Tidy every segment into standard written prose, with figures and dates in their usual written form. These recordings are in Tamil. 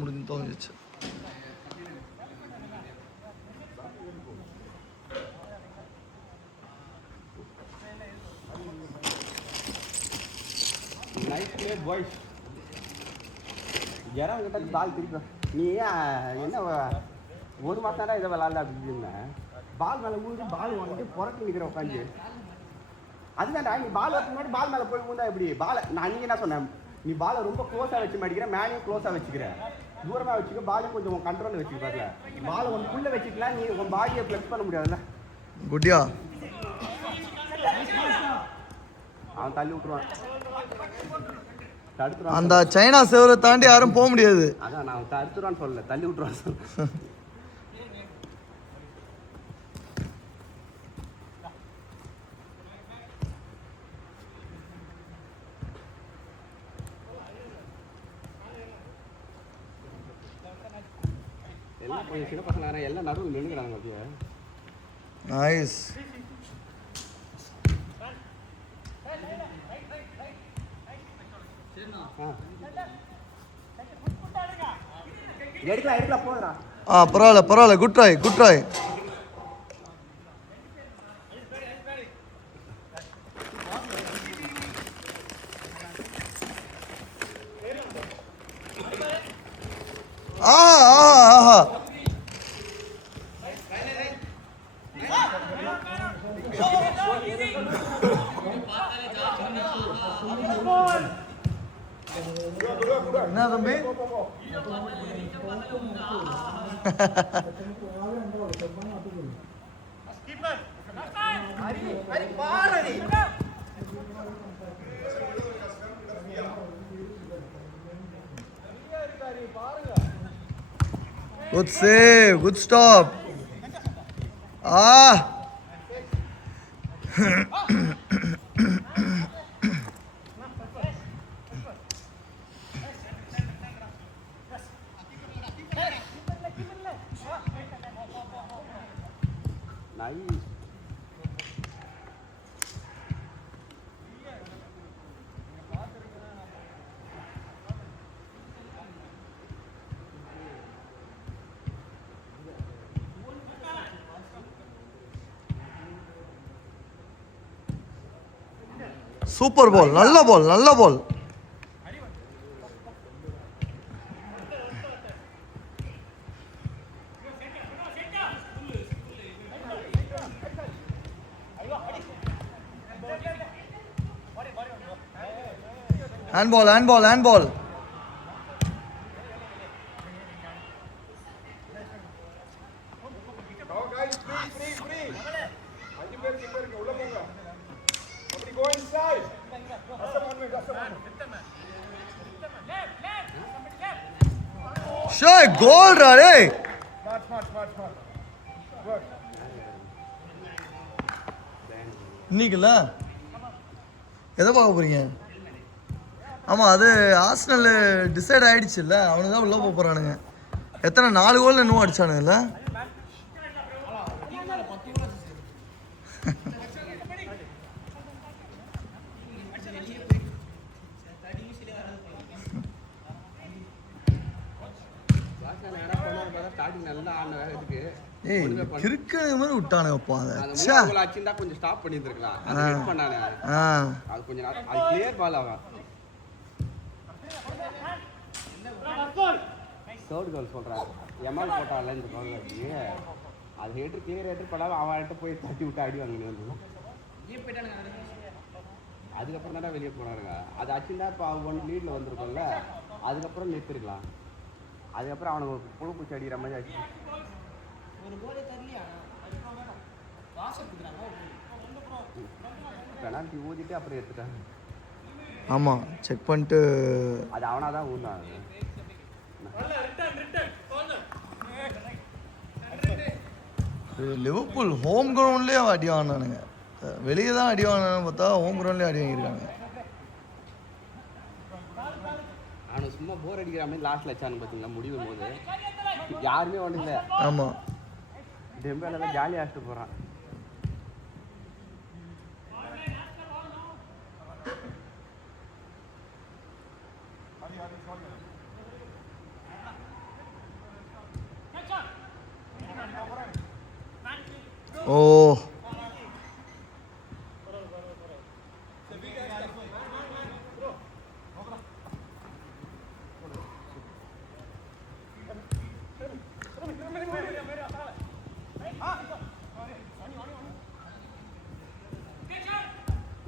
முடிஞ்சு தோணுச்சு. நீ என்ன ஒரு மாதம் தான் இதை விளாட்ல அப்படின்னு பால் மேலே ஊந்து பால் வந்துட்டு புறக்கு நிற்கிற உட்காந்து அதுதான்டா நீ பால் வரதுக்கு முன்னாடி பால் மேலே போய் ஊந்தா எப்படி பாலை நான் நீங்கள் என்ன சொன்னேன் நீ பாலை ரொம்ப க்ளோஸாக வச்சு மாட்டிக்கிற மேலேயும் க்ளோஸாக வச்சுக்கிற தூரமாக வச்சுக்க பாலையும் கொஞ்சம் உன் கண்ட்ரோலில் வச்சுக்க பாலை உனக்குள்ளே வச்சுக்கலாம் நீ உன் பாடியை ஃப்ளெக்ஸ் பண்ண முடியாதுல்ல. குட்டியா அவன் தள்ளி விட்டுருவான். அந்த சைனா சேவரை தாண்டி யாரும் போக முடியாது. அதான் நான் தடுத்துருவான்னு சொல்லல, தள்ளி விட்டுருவான்னு சொல்ல. எல்லாம் கொஞ்சம் சின்ன பசங்க எல்லாம் நடுவில் நின்றுக்கிறாங்க அப்படியே. நைஸ். எடுக்கலாம் போதுடா. பரவாயில்ல குட் ட்ரை. என்ன தம்பி good save, good stop. Super ball, நல்ல ball. handball. Sure, goal ra re. Smart. Good. இன்னைக்குல எதை பார்க்க போறீங்க? ஆமாம், அது ஆர்சனல் டிசைட் ஆகிடுச்சு இல்லை, அவனுக்கு தான் உள்ளே போக போகிறானுங்க. எத்தனை 4 கோல் இன்னும் அடிச்சானுங்கல்ல. ஏய் கிறுக்கு மாதிரி விட்டானுங்கப்பா. அதை கொஞ்சம் ஸ்டாப் பண்ணியிருந்துருக்கலாம். அது கொஞ்சம் அது கிளியர் பால் ஆகும். தேர்ட் கோல் சொல்கிறாரு எம்எல் போட்டால இந்த கோல் வச்சு அது ஹேட்ரு கிளியர் ஹேட்ரு பண்ணாமல் அவன்கிட்ட போய் தட்டி விட்டு அடி வாங்கினு வந்து அதுக்கப்புறம் தானே வெளியே போனாருங்க. அது அச்சுன்னா இப்போ 1 லீடில் வந்திருக்கோம்ல, அதுக்கப்புறம் நிறுத்திருக்கலாம். அதுக்கப்புறம் அவனுக்கு புழு பூச்சி அடிக்கிற மாதிரி ஆச்சு. பெனால்ட்டி ஊதிட்டு அப்புறம் எடுத்துட்டாங்க. ஆமாம், செக் பண்ணிட்டு அது அவனாக தான் ஊந்தாங்க. லிவர்பூல் ஹோம் கிரவுண்ட்லேயே அடி வாங்கினானுங்க. வெளியே தான் அடி வாங்கினான்னு பார்த்தா ஹோம் கிரவுண்ட்லேயே அடி வாங்கியிருக்காங்க. அவனை சும்மா போர் அடிக்கிற மாதிரி லாஸ்ட்டில் வச்சானு பார்த்தீங்களா முடியும் போது யாருமே ஒன்றும் இல்லை. ஆமாம், டெம்பேல தான் ஜாலியாக ஆகிட்டு போகிறான். ஓ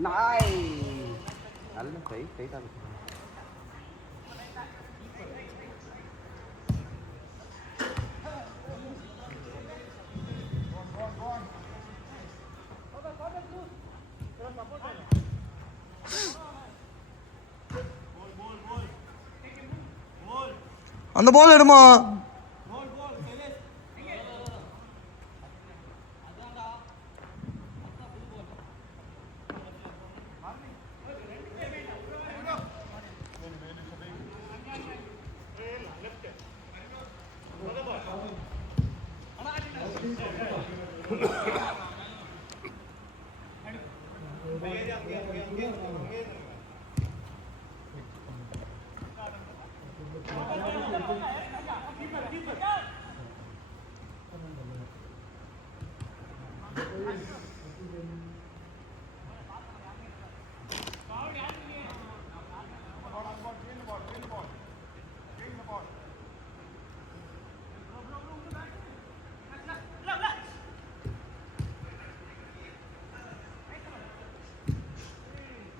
நாய் நல்ல ஸ்ட்ரைட்டாக இருக்கு. அந்த பால் எடுமா.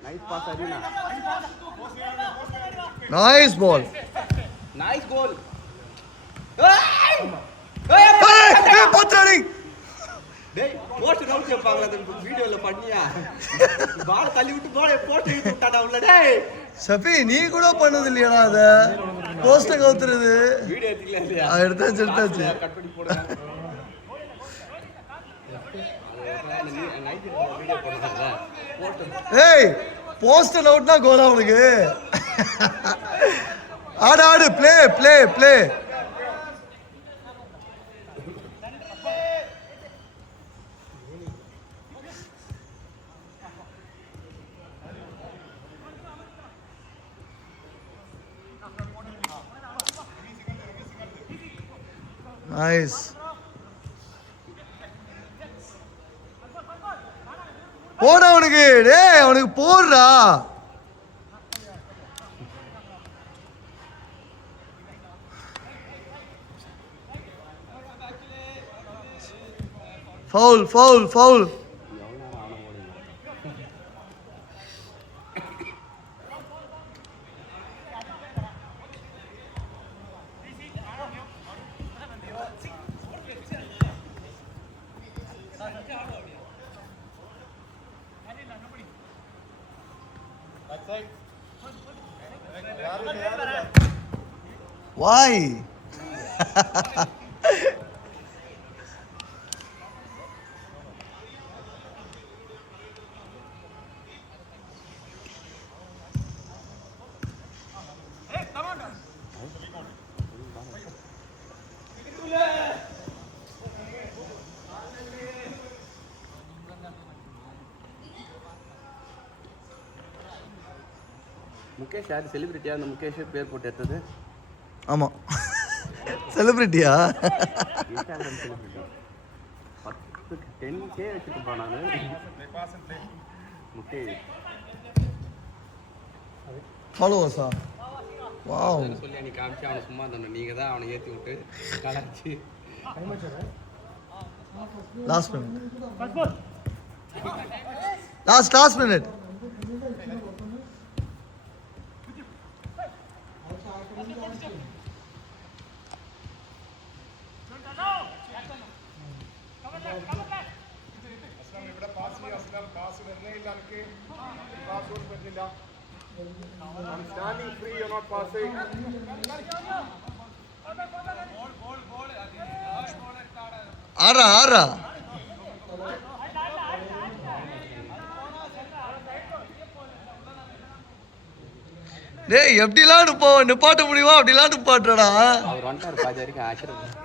நைஸ் பாஸ் அடினா. Nice ball. Nice goal. பச்சடி. டேய் போஸ்ட் ரவுண்ட் கேட்பாங்களா அந்த வீடியோல பண்ணியா? பால் தள்ளி விட்டு பால் போஸ்ட் இழுத்து விட்டாடா உள்ள. டேய் சஃபி நீ கூட பண்ணது இல்லையாடா அத? போஸ்ட கவுத்துறது. வீடியோ எடுக்கல இல்லையா? எடுத்தாச்சு. கட் பண்ணி போடுங்க. நைட் வீடியோ போடுறாங்க. ஏய் போஸ்ட் அவுட்னா கோல் அவனுக்கு. ஆடு ப்ளே. நைஸ். போடா அவனுக்கு. டேய் அவனுக்கு போடுறா. ஃபவுல். Why? முகேஷ் யார் செலிபிரிட்டியா? அந்த முகேஷ் பேர் போட்டு எடுத்தது. ஆமாம் செலிபிரிட்டியா? இன்ஸ்டாகிராம் செலிபிரிட்டி 10K வச்சுருப்பேன் நான். முகேஷ் ஃபாலோவர்ஸா? வாவ். சொல்லி நீ காமிச்சு அவனை சும்மா இருந்தானே. நீங்கள் தான் அவனை ஏற்றி விட்டு கலாச்சி. Last minute. I'm standing free, you're not passing. ஆறா டேய் எப்படிலாம் நிப்பாட்ட முடியுமா? அப்படிலாம் நிப்பாட்டுறடா. அவர் வந்துட்டார் பாதி வரைக்கும் ஆச்சரியம்.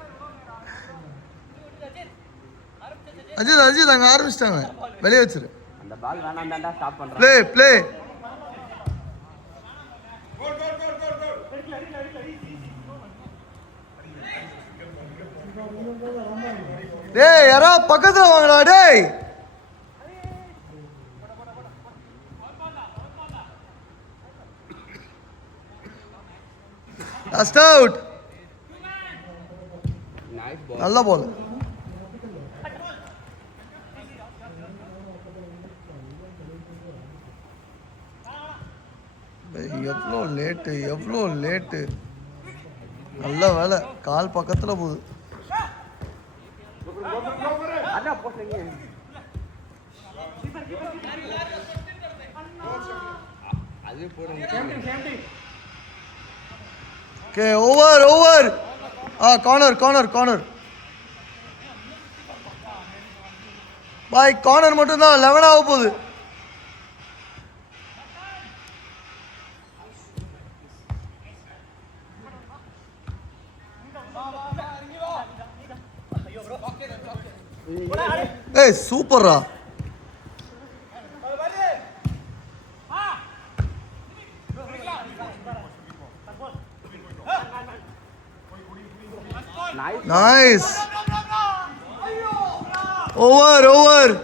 அஜித் அங்க ஆரம்பிச்சிட்டாங்க. வெளியே வச்சிரு. அந்த பால் வேணாம் தான்டா ஸ்டாப் பண்றான். ப்ளே டேய் யாரா பக்கத்துல வாங்கடா டேய். Last out. நல்ல பால். எவ்வளோ லேட்டு. நல்ல வேலை, கால் பக்கத்தில் போகுது. அதான் போட்டீங்க. அது போடுங்க. Okay, over. கார்னர். பாய் கார்னர் மட்டும்தான். 11 ஆக போகுது. ஏய் சூப்பர்ரா. நைஸ். ஓவர்.